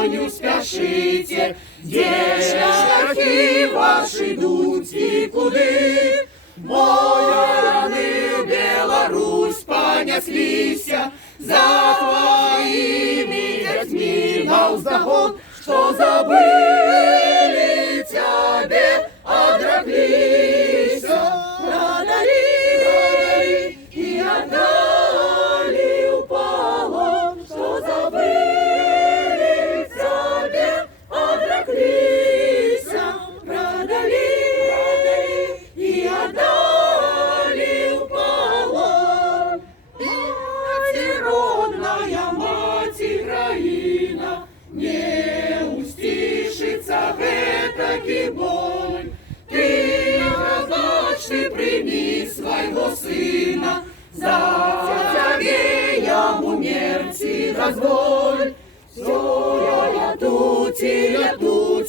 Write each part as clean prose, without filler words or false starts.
доню спяшите, де шляхи ваші йдуть і куди? Моя не Беларусь, понеслися за твоими детьми навздогон, что забыли тебе, отреклись, продали и отдали в полон, что забыли тебе, отреклись, продали и отдали в полон. Мать родная, мать Украина, не устишится этакий боль. Ты, разлучный, прими своего сына, зови ему мерти дозволь. Все летуть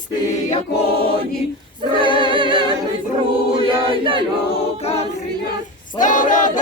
ты, як коні, стрельби збруя й далеко кричать, стара